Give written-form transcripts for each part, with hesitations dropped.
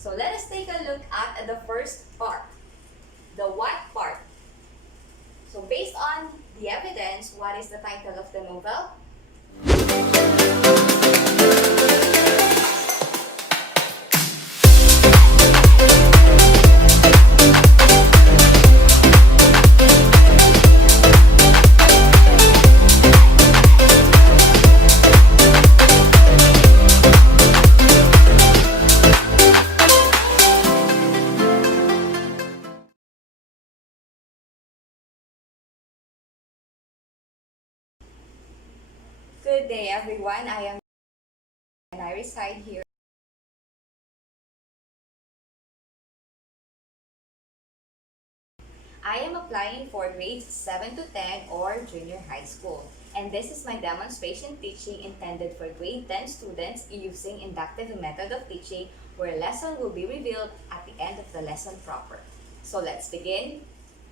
So let us take a look at the first part, the what part. So based on the evidence, what is the title of the novel? Good day everyone, I am and I reside here. I am applying for grades 7 to 10 or junior high school. And this is my demonstration teaching intended for grade 10 students using inductive method of teaching where a lesson will be revealed at the end of the lesson proper. So let's begin.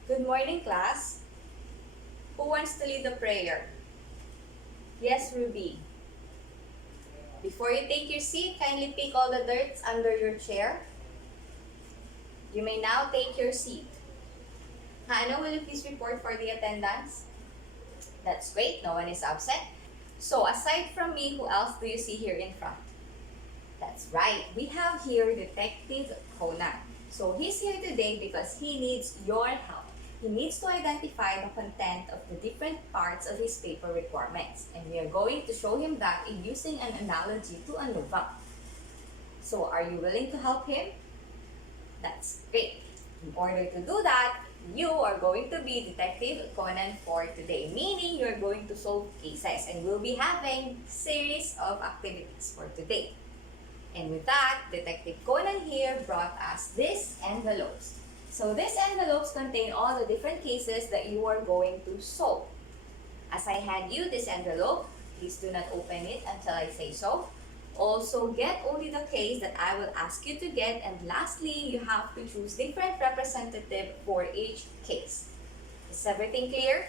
Good morning class. Who wants to lead the prayer? Yes, Ruby. Before you take your seat, kindly pick all the dirts under your chair. You may now take your seat. Hannah, will you please report for the attendance? That's great, no one is absent. So aside from me, who else do you see here in front? That's right, we have here Detective Conan. So he's here today because he needs your help. He needs to identify the content of the different parts of his paper requirements. And we are going to show him that in using an analogy to a novel. So are you willing to help him? That's great. In order to do that, you are going to be Detective Conan for today, meaning you're going to solve cases and we'll be having series of activities for today. And with that, Detective Conan here brought us these envelopes. So these envelopes contain all the different cases that you are going to solve. As I hand you this envelope, please do not open it until I say so. Also, get only the case that I will ask you to get, and lastly, you have to choose different representative for each case. Is everything clear?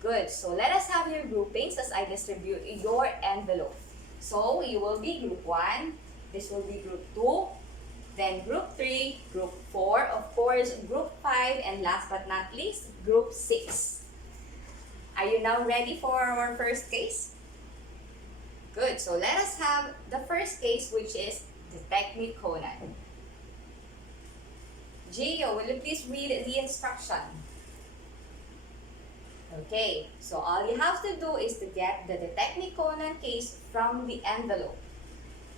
Good. So let us have your groupings as I distribute your envelope. So you will be group 1, this will be group 2, then group 3, group 4, of course, group 5, and last but not least, group 6. Are you now ready for our first case? Good. So let us have the first case, which is Detective Conan. Gio, will you please read the instruction? Okay, so all you have to do is to get the Detective Conan case from the envelope.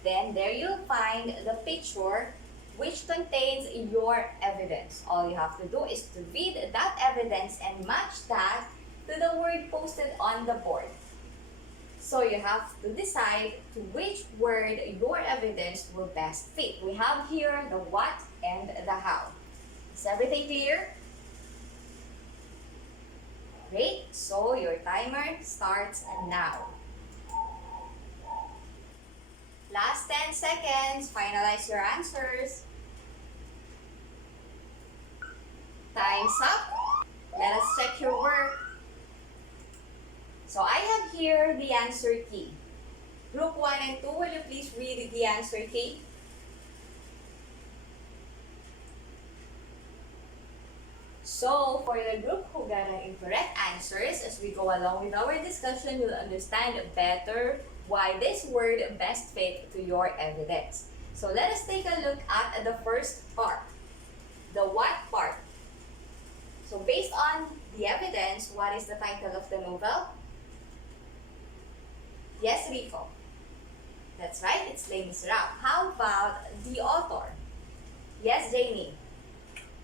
Then there you'll find the picture which contains your evidence. All you have to do is to read that evidence and match that to the word posted on the board. So you have to decide to which word your evidence will best fit. We have here the what and the how. Is everything clear? Great, so your timer starts now. Last 10 seconds, finalize your answers. Time's up. Let us check your work. So I have here the answer key. Group 1 and 2, will you please read the answer key? So for the group who got an incorrect answers, as we go along with our discussion, you'll understand better why this word best fit to your evidence. So let us take a look at the first part, the what part. So based on the evidence, what is the title of the novel? Yes, Rico. That's right, it's Les Miserables. How about the author? Yes, Jamie.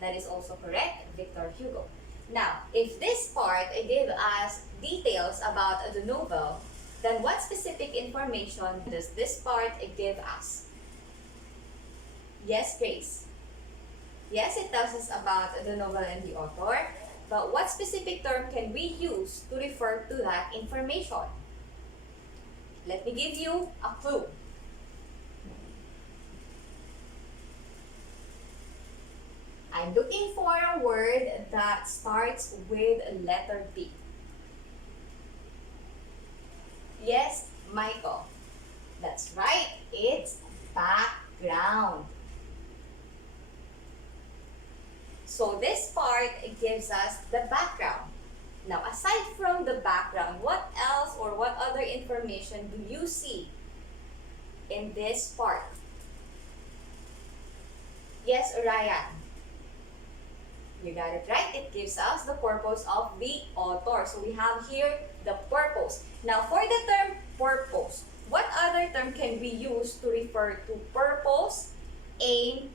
That is also correct, Victor Hugo. Now, if this part gave us details about the novel, then what specific information does this part give us? Yes, Grace. Yes, it tells us about the novel and the author, but what specific term can we use to refer to that information? Let me give you a clue. I'm looking for a word that starts with letter B. Yes, Michael. That's right. It's background. background. So this part gives us the background. Now, aside from the background, what else or what other information do you see in this part? Yes, Ryan. You got it right. It gives us the purpose of the author. So we have here the purpose. Now, for the term purpose, what other term can we use to refer to purpose, aim,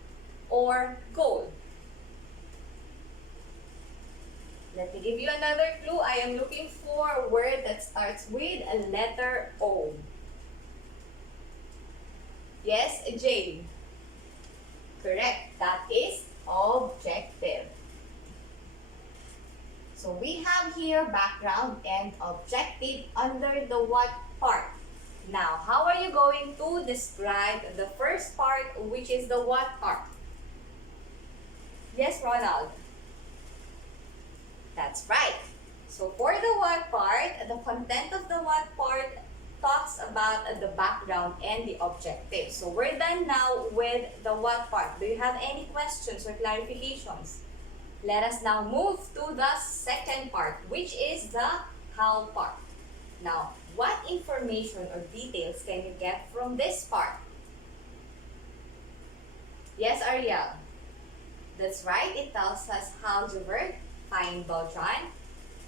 or goal? Let me give you another clue. I am looking for a word that starts with a letter O. Yes, Jane. Correct. That is objective. So we have here background and objective under the what part? Now, how are you going to describe the first part, which is the what part? Yes, Ronald. That's right. So for the what part, the content of the what part talks about the background and the objective. So we're done now with the what part. Do you have any questions or clarifications? Let us now move to the second part, which is the how part. Now, what information or details can you get from this part? Yes, Ariel. That's right. It tells us how to work. Fine, Bataan.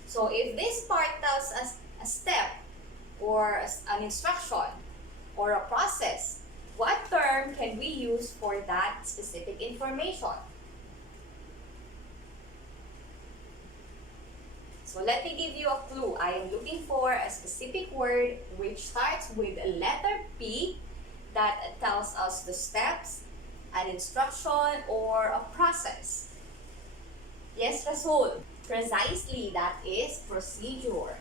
So if this part tells us a step or an instruction or a process, what term can we use for that specific information? So let me give you a clue. I am looking for a specific word which starts with a letter P that tells us the steps, an instruction, or a process. Yes, Rasul. Precisely, that is procedure.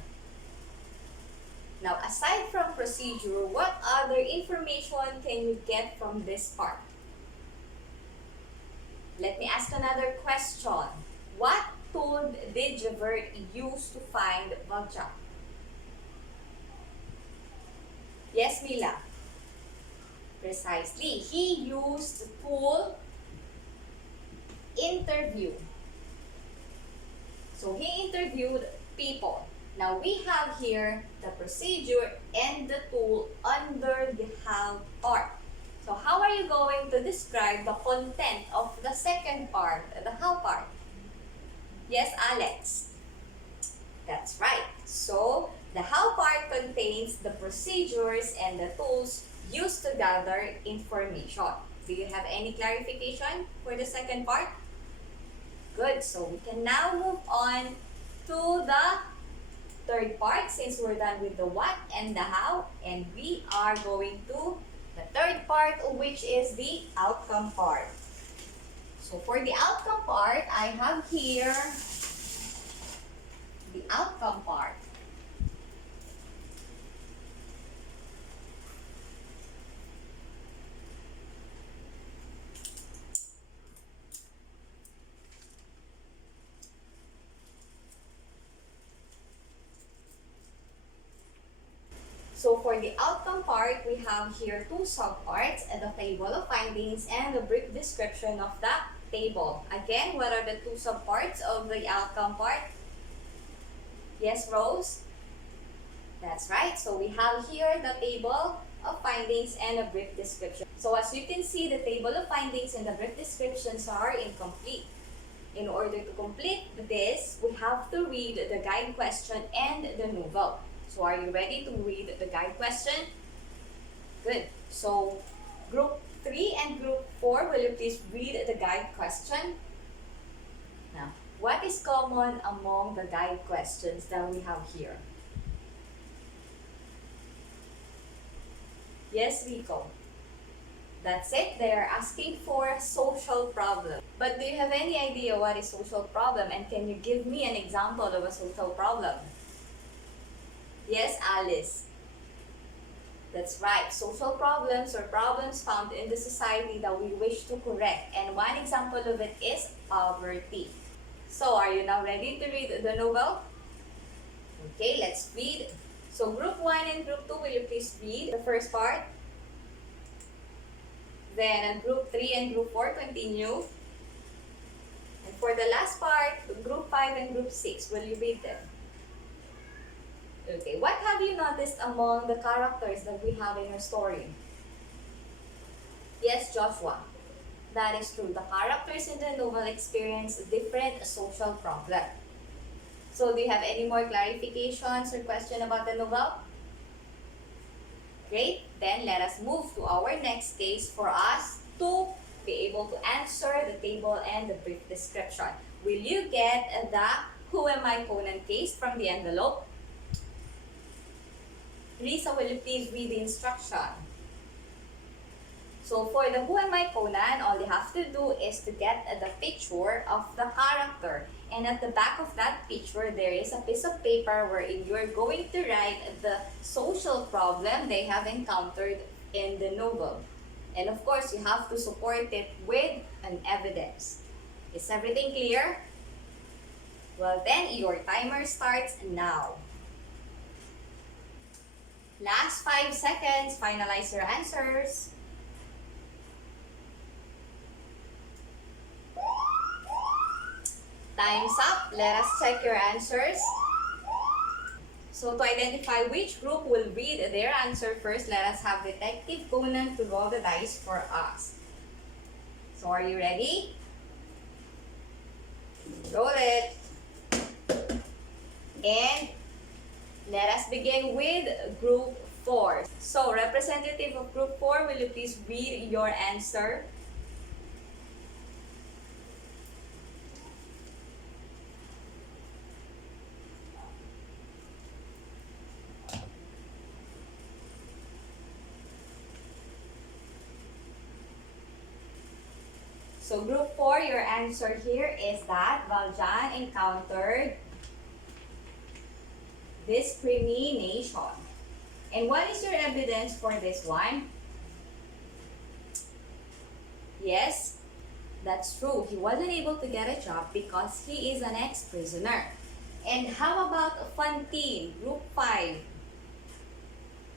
Now, aside from procedure, what other information can you get from this part? Let me ask another question. What tool did Javert use to find Balanga? Yes, Mila. Precisely. He used the tool interview. So he interviewed people. Now we have here the procedure and the tool under the how part. So how are you going to describe the content of the second part, the how part? Yes, Alex. That's right. So the how part contains the procedures and the tools used to gather information. Do you have any clarification for the second part? Good. So we can now move on to the third part since we're done with the what and the how, and we are going to the third part, which is the outcome part. So for the outcome part, I have here the outcome part. So for the outcome part, we have here two subparts, the table of findings and the brief description of the table. Again, what are the two subparts of the outcome part? Yes, Rose? That's right. So we have here the table of findings and a brief description. So as you can see, the table of findings and the brief descriptions are incomplete. In order to complete this, we have to read the guide question and the novel. So are you ready to read the guide question? Good. So group 3 and group 4, will you please read the guide question? Now, what is common among the guide questions that we have here? Yes, Rico. That's it. They are asking for a social problem. But do you have any idea what is social problem? And can you give me an example of a social problem? Yes, Alice. That's right. Social problems or problems found in the society that we wish to correct. And one example of it is poverty. So, are you now ready to read the novel? Okay, let's read. So, group 1 and group 2, will you please read the first part? Then group 3 and group 4 continue. And for the last part, group 5 and group 6, will you read them? Okay, what have you noticed among the characters that we have in your story? Yes, Joshua. That is true. The characters in the novel experience different social problems. So, do you have any more clarifications or question about the novel? Great. Then, let us move to our next case for us to be able to answer the table and the brief description. Will you get the Who Am I Conan case from the envelope? Lisa, will you please read the instruction? So for the Who Am I Conan, all you have to do is to get the picture of the character. And at the back of that picture, there is a piece of paper wherein you're going to write the social problem they have encountered in the novel. And of course, you have to support it with an evidence. Is everything clear? Well then, your timer starts now. Last 5 seconds, finalize your answers. Time's up. Let us check your answers. So to identify which group will read their answer first, let us have Detective Conan to roll the dice for us. So are you ready? Roll it. And let us begin with group 4. So representative of group 4, will you please read your answer? So group 4, your answer here is that Valjean encountered discrimination. And what is your evidence for this one? Yes, that's true. He wasn't able to get a job because he is an ex-prisoner. And how about Fantine, group 5?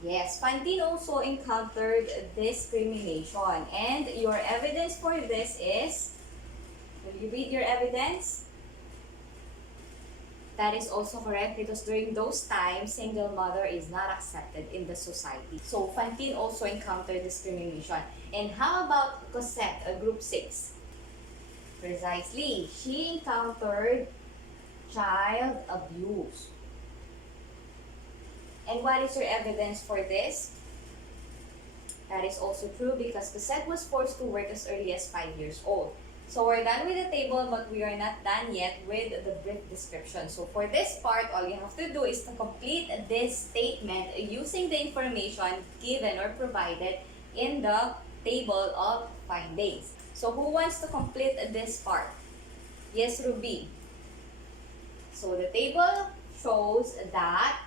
Yes, Fantine also encountered discrimination. And your evidence for this is, will you read your evidence? That is also correct because during those times, single mother is not accepted in the society. So, Fantine also encountered discrimination. And how about Cosette, group 6? Precisely, she encountered child abuse. And what is your evidence for this? That is also true because Cosette was forced to work as early as 5 years old. So we're done with the table, but we are not done yet with the brief description. So for this part, all you have to do is to complete this statement using the information given or provided in the table of findings. So who wants to complete this part? Yes, Ruby. So the table shows that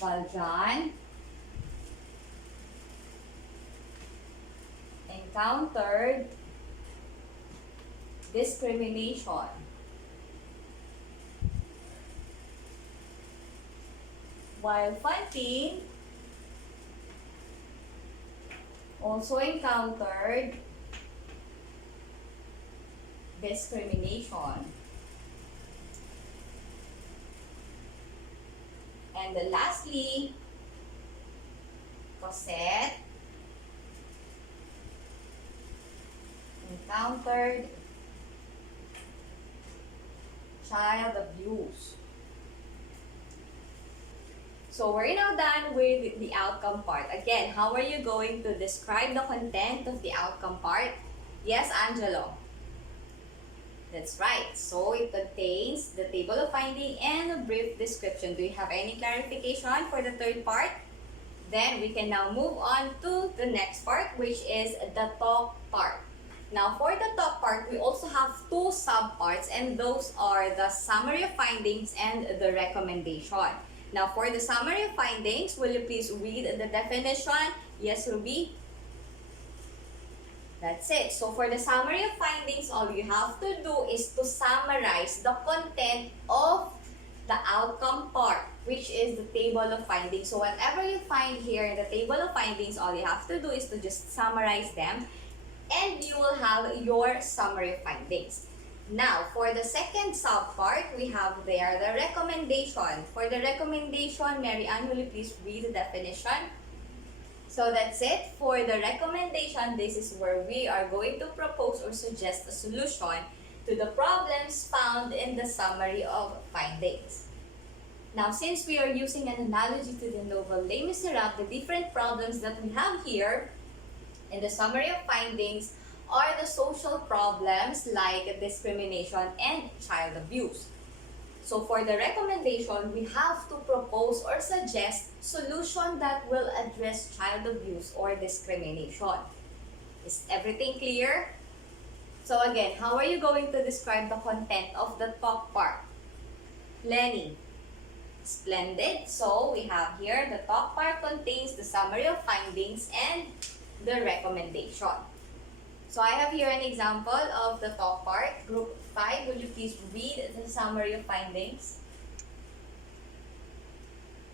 Valjean encountered discrimination. While Fantine also encountered discrimination. And then lastly, Cosette encountered child abuse. So we're now done with the outcome part. Again, how are you going to describe the content of the outcome part? Yes, Angelo. That's right. So it contains the table of finding and a brief description. Do you have any clarification for the third part? Then we can now move on to the next part, which is the talk part. Now for the talk part, we also have two subparts, and those are the summary of findings and the recommendation. Now for the summary of findings, will you please read the definition? Yes, Ruby? That's it. So for the summary of findings, all you have to do is to summarize the content of the outcome part. which is the table of findings. So whatever you find here in the table of findings, all you have to do is to just summarize them, and you will have your summary of findings. Now, for the second subpart, we have there the recommendation. For the recommendation, Mary Ann, will you please read the definition? So that's it. For the recommendation, this is where we are going to propose or suggest a solution to the problems found in the summary of findings. Now, since we are using an analogy to the novel Les Miserables, the different problems that we have here in the summary of findings are the social problems like discrimination and child abuse. So for the recommendation, we have to propose or suggest solution that will address child abuse or discrimination. Is everything clear? So again, how are you going to describe the content of the top part? Lenny. Splendid. So we have here the top part contains the summary of findings and the recommendation. So I have here an example of the top part. Group 5, will you please read the summary of findings?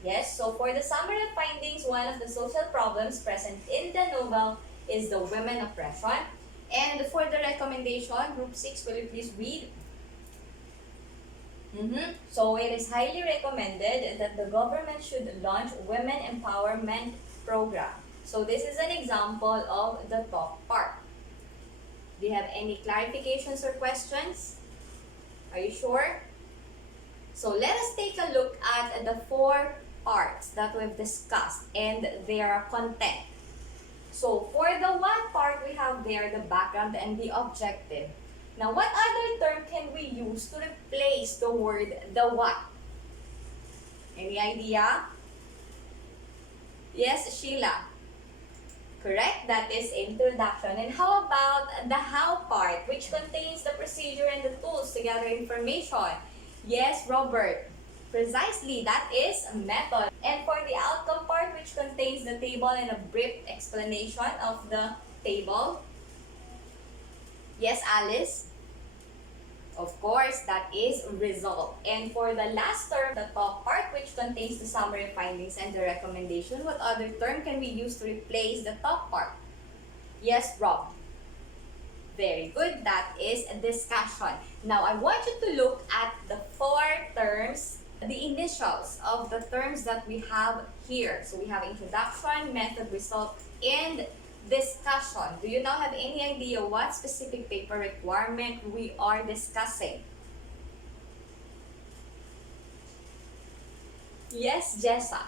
Yes, so for the summary of findings, one of the social problems present in the novel is the women oppression. And for the recommendation, group 6, will you please read? So it is highly recommended that the government should launch women empowerment program. So this is an example of the top part. Do you have any clarifications or questions? Are you sure? So let us take a look at the 4 parts that we've discussed and their content. So for the 1 part, we have there the background and the objective. Now, what other term can we use to replace the word the what? Any idea? Yes, Sheila. Correct, that is introduction. And how about the how part, which contains the procedure and the tools to gather information? Yes, Robert. Precisely, that is method. And for the outcome part, which contains the table and a brief explanation of the table? Yes, Alice. Of course, that is result. And for the last term, the top part, which contains the summary findings and the recommendation, what other term can we use to replace the top part? Yes, Rob. Very good. That is a discussion. Now, I want you to look at the 4 terms, the initials of the terms that we have here. So we have introduction, method, result, and discussion. Do you now have any idea what specific paper requirement we are discussing? Yes, Jessa.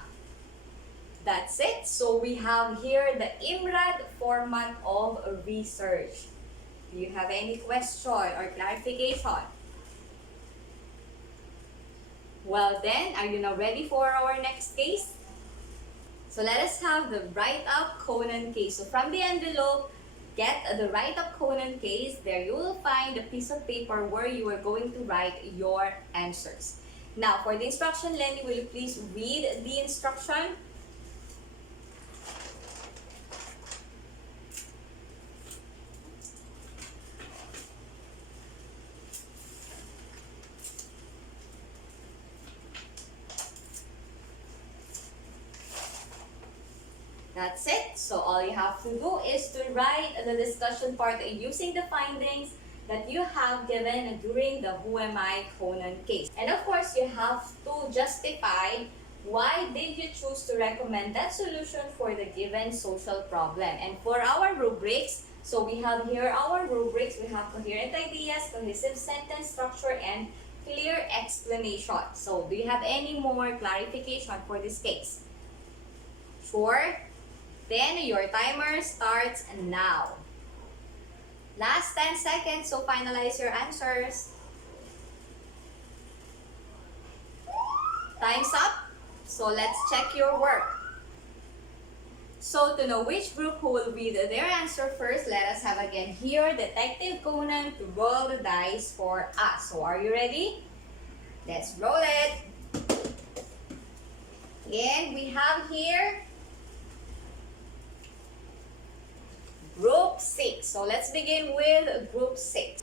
That's it. So we have here the IMRAD format of research. Do you have any question or clarification? Well then, are you now ready for our next case? So let us have the write-up Conan case. So from the envelope, get the write-up Conan case. There you will find a piece of paper where you are going to write your answers. Now for the instruction, Lenny, will you please read the instruction? That's it. So all you have to do is to write the discussion part using the findings that you have given during the Who Am I Conan case. And of course, you have to justify why did you choose to recommend that solution for the given social problem. And for our rubrics, so we have here our rubrics. We have coherent ideas, cohesive sentence structure, and clear explanation. So do you have any more clarification for this case? Sure? Then your timer starts now. Last 10 seconds, so finalize your answers. Time's up. So let's check your work. So to know which group who will read their answer first, let us have again here Detective Conan to roll the dice for us. So are you ready? Let's roll it. And we have here Group 6. So let's begin with Group 6.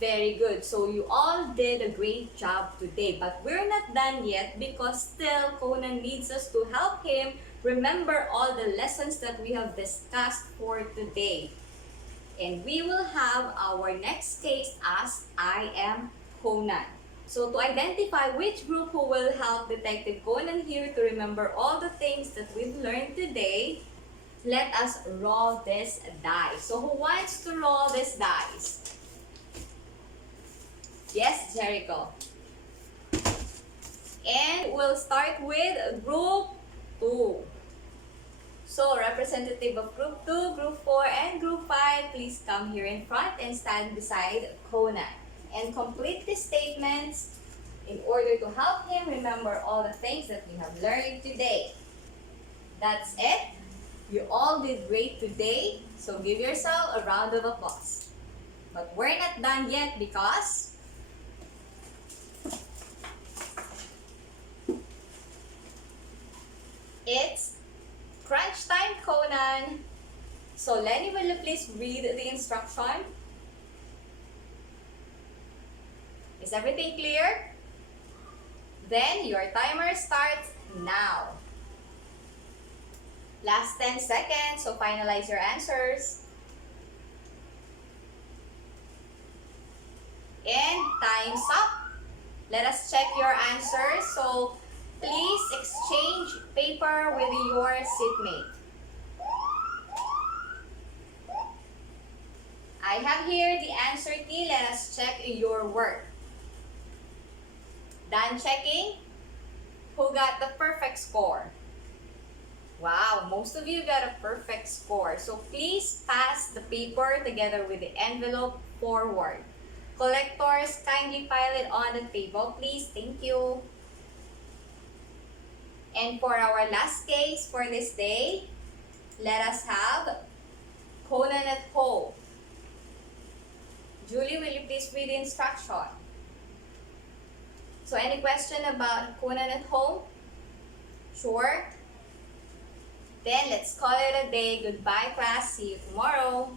Very good. So you all did a great job today, but we're not done yet because still Conan needs us to help him remember all the lessons that we have discussed for today. And we will have our next case as I am Conan. So to identify which group who will help Detective Conan here to remember all the things that we've learned today, let us roll this dice. So who wants to roll this dice? Yes, Jericho. And we'll start with Group 2. So, representative of Group 2, Group 4, and Group 5, please come here in front and stand beside Conan. And complete the statements in order to help him remember all the things that we have learned today. That's it. You all did great today, so give yourself a round of applause. But we're not done yet because it's crunch time, Conan. So Lenny, will you please read the instruction? Is everything clear? Then your timer starts now. Last 10 seconds, so finalize your answers. And time's up. Let us check your answers. So please exchange paper with your seatmate. I have here the answer key. Let us check your work. Done checking? Who got the perfect score? Wow, most of you got a perfect score. So please pass the paper together with the envelope forward. Collectors, kindly pile it on the table, please. Thank you. And for our last case for this day, let us have Conan at home. Julie, will you please read the instruction? So any question about Conan at home? Sure? Then let's call it a day. Goodbye, class. See you tomorrow.